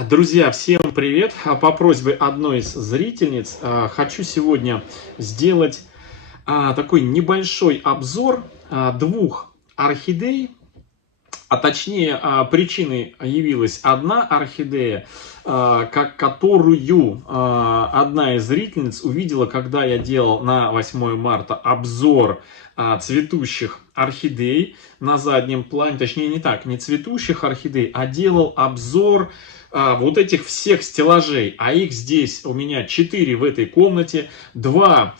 Друзья, всем привет! По просьбе одной из зрительниц хочу сегодня сделать такой небольшой обзор двух орхидей. А точнее, причиной явилась одна орхидея, которую одна из зрительниц увидела, когда я делал на 8 марта обзор цветущих орхидей на заднем плане. Точнее, не цветущих орхидей, а делал обзор вот этих всех стеллажей. А их здесь у меня 4 в этой комнате, 2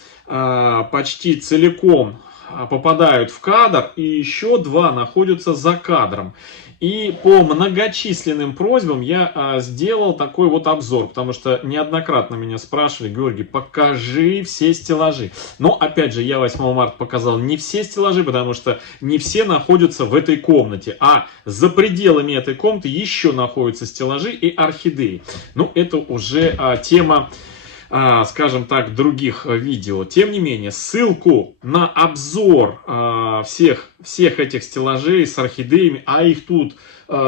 почти целиком попадают в кадр, и еще 2 находятся за кадром. И по многочисленным просьбам я сделал такой вот обзор, потому что неоднократно меня спрашивали: Георгий, покажи все стеллажи. Но опять же, я 8 марта показал не все стеллажи, потому что не все находятся в этой комнате, а за пределами этой комнаты еще находятся стеллажи и орхидеи. Ну, это уже тема, скажем так, других видео. Тем не менее, ссылку на обзор всех этих стеллажей с орхидеями, а их тут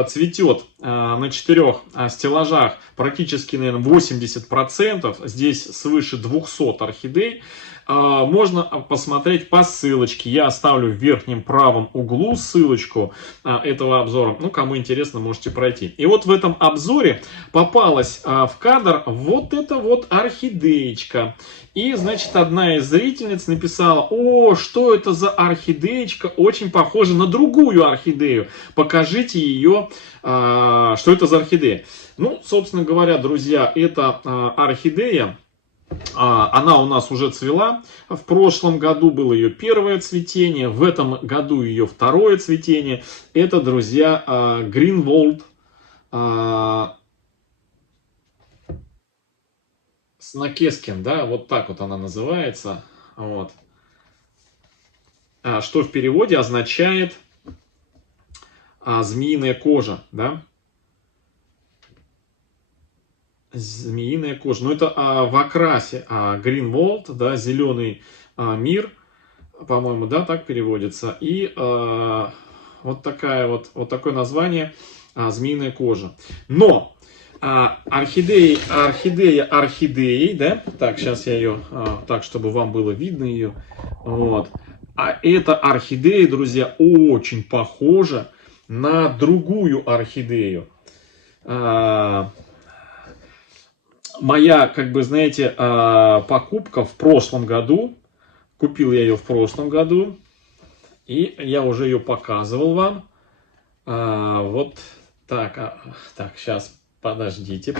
цветет на 4 стеллажах практически, наверное, 80%, здесь свыше 200 орхидей, можно посмотреть по ссылочке. Я оставлю в верхнем правом углу ссылочку этого обзора. Ну, кому интересно, можете пройти. И вот в этом обзоре попалась в кадр вот эта вот орхидеечка. И, значит, одна из зрительниц написала: о, что это за орхидеечка, очень похожа на другую орхидею. Покажите ее, что это за орхидея. Ну, собственно говоря, друзья, это орхидея. Она у нас уже цвела. В прошлом году было ее первое цветение, в этом году ее второе цветение. Это, друзья, Greenwald Снакескин, да, вот так вот она называется. Вот. Что в переводе означает змеиная кожа, да. Змеиная кожа. Но это в окрасе Greenwald, да, зеленый мир, по-моему, да, так переводится. И вот такое название змеиная кожа. Но орхидея орхидеей, да, так, сейчас я ее, так, чтобы вам было видно ее, вот. А эта орхидея, друзья, очень похожа на другую орхидею. Моя, как бы, знаете, покупка в прошлом году, купил я ее в прошлом году, и я уже ее показывал вам. Вот так, сейчас, подождите,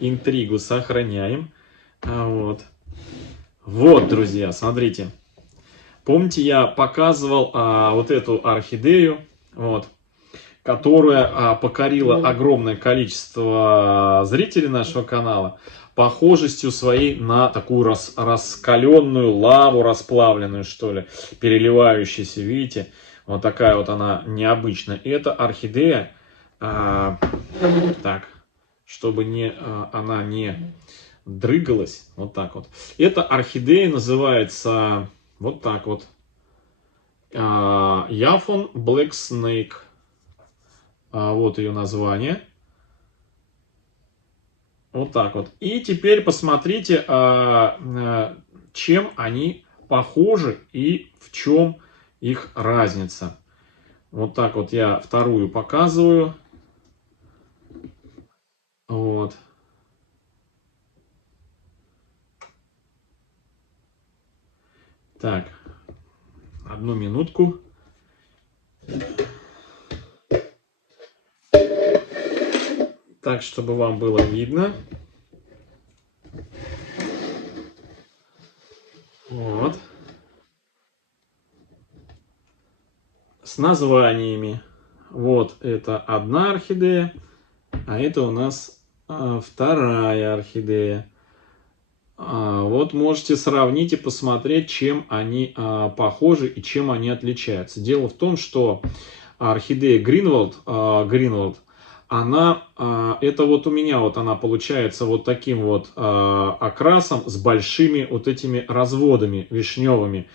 интригу сохраняем. Вот, друзья, смотрите. Помните, я показывал вот эту орхидею, вот, которая покорила огромное количество зрителей нашего канала похожестью своей на такую раскаленную лаву, расплавленную, что ли, переливающуюся, видите, вот такая вот она необычная. И эта орхидея, так, чтобы она не дрыгалась, вот так вот. Эта орхидея называется вот так вот, Yaphon Black Snake. Вот ее название. Вот так вот. И теперь посмотрите, чем они похожи и в чем их разница. Вот так вот я вторую показываю. Вот. Так. Одну минутку. Так, чтобы вам было видно. Вот. С названиями. Вот это одна орхидея, а это у нас вторая орхидея. Вот можете сравнить и посмотреть, чем они похожи и чем они отличаются. Дело в том, что орхидея Greenwald, она, это вот у меня вот она получается вот таким вот окрасом с большими вот этими разводами вишневыми,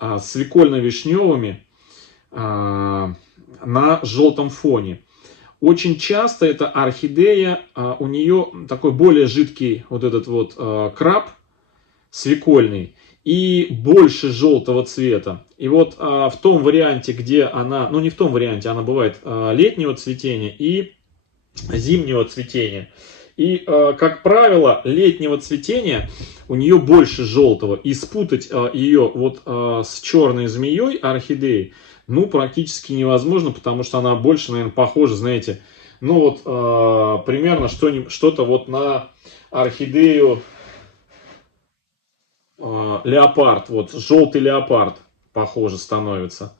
свекольно-вишневыми на желтом фоне. Очень часто эта орхидея, у нее такой более жидкий вот этот вот краб свекольный и больше желтого цвета. И вот в том варианте, где она, ну не в том варианте, она бывает летнего цветения и зимнего цветения. И, как правило, летнего цветения у нее больше желтого. И спутать ее вот с черной змеей орхидеей, ну, практически невозможно, потому что она больше, наверное, похожа, знаете, ну, вот примерно что-то вот на орхидею леопард. Вот, желтый леопард, похоже, становится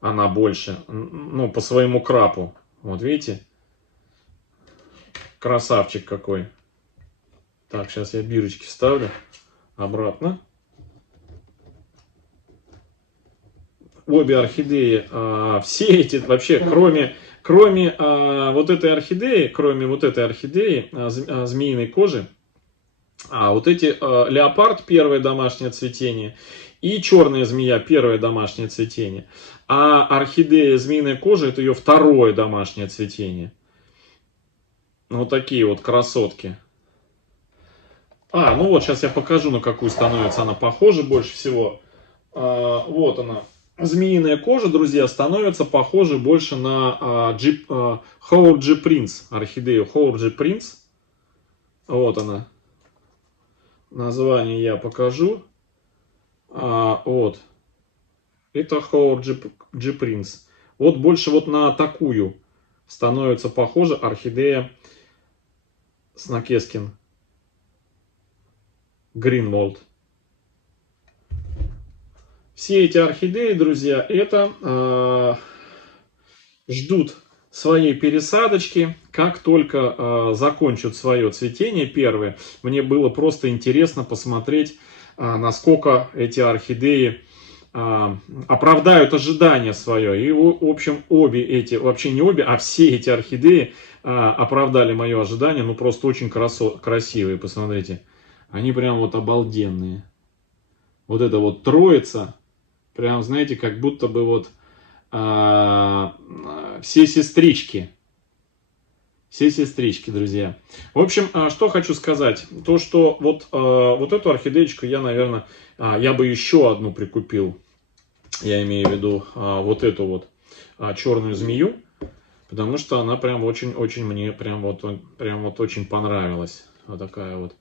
она больше, ну, по своему крапу. Вот, видите? Красавчик какой. Так, сейчас я бирочки вставлю обратно. Обе орхидеи, все эти вообще, кроме вот этой орхидеи, змеиной кожи, вот эти леопард первое домашнее цветение и черная змея первое домашнее цветение, а орхидея змеиная кожа это ее второе домашнее цветение. Вот такие вот красотки. Ну вот сейчас я покажу, на какую становится она похожа больше всего. Вот она. Змеиная кожа, друзья, становится похожа больше на Howard G. Prince, орхидею Howard G. Prince. Вот она. Название я покажу. Вот. Это Howard G. Prince. Вот больше вот на такую становится похожа орхидея Снакескин Greenmold. Все эти орхидеи, друзья, это ждут своей пересадочки. Как только закончат свое цветение первое, мне было просто интересно посмотреть, насколько эти орхидеи оправдают ожидание свое. И, в общем, обе эти, вообще не обе, а все эти орхидеи оправдали мое ожидание. Ну, просто очень красивые, посмотрите. Они прям вот обалденные. Вот это вот троица, прям, знаете, как будто бы вот все сестрички. Все сестрички, друзья. В общем, что хочу сказать. То, что вот эту орхидеечку я, наверное, я бы еще одну прикупил. Я имею в виду вот эту вот черную змею. Потому что она прям очень мне прям вот очень понравилась. Вот такая вот.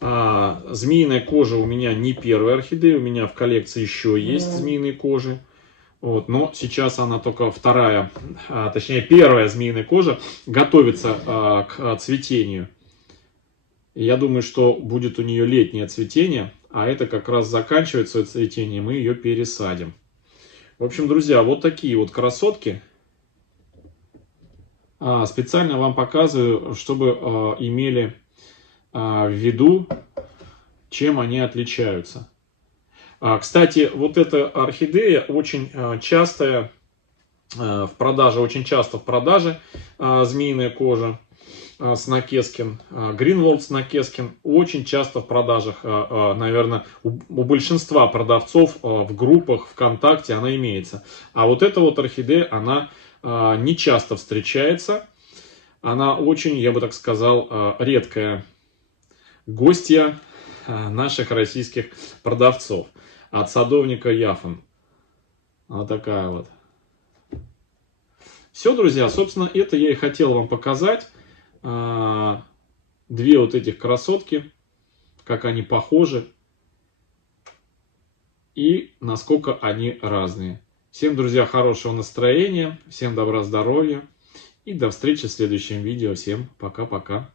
Змеиная кожа у меня не первая орхидея. У меня в коллекции еще есть змеиные кожи. Вот, но сейчас она только вторая, точнее первая змеиная кожа готовится к цветению. И я думаю, что будет у нее летнее цветение, а это как раз заканчивает свое цветение, мы ее пересадим. В общем, друзья, вот такие вот красотки. Специально вам показываю, чтобы имели в виду, чем они отличаются. Кстати, вот эта орхидея очень часто в продаже змеиная кожа Снакескин, Greenmold Снакескин, очень часто в продажах, наверное, у большинства продавцов в группах ВКонтакте она имеется. А вот эта вот орхидея, она не часто встречается, она очень, я бы так сказал, редкая гостья наших российских продавцов. От садовника Яфон. Вот такая вот. Все, друзья, собственно, это я и хотел вам показать. Две вот этих красотки, как они похожи и насколько они разные. Всем, друзья, хорошего настроения, всем добра, здоровья и до встречи в следующем видео. Всем пока-пока.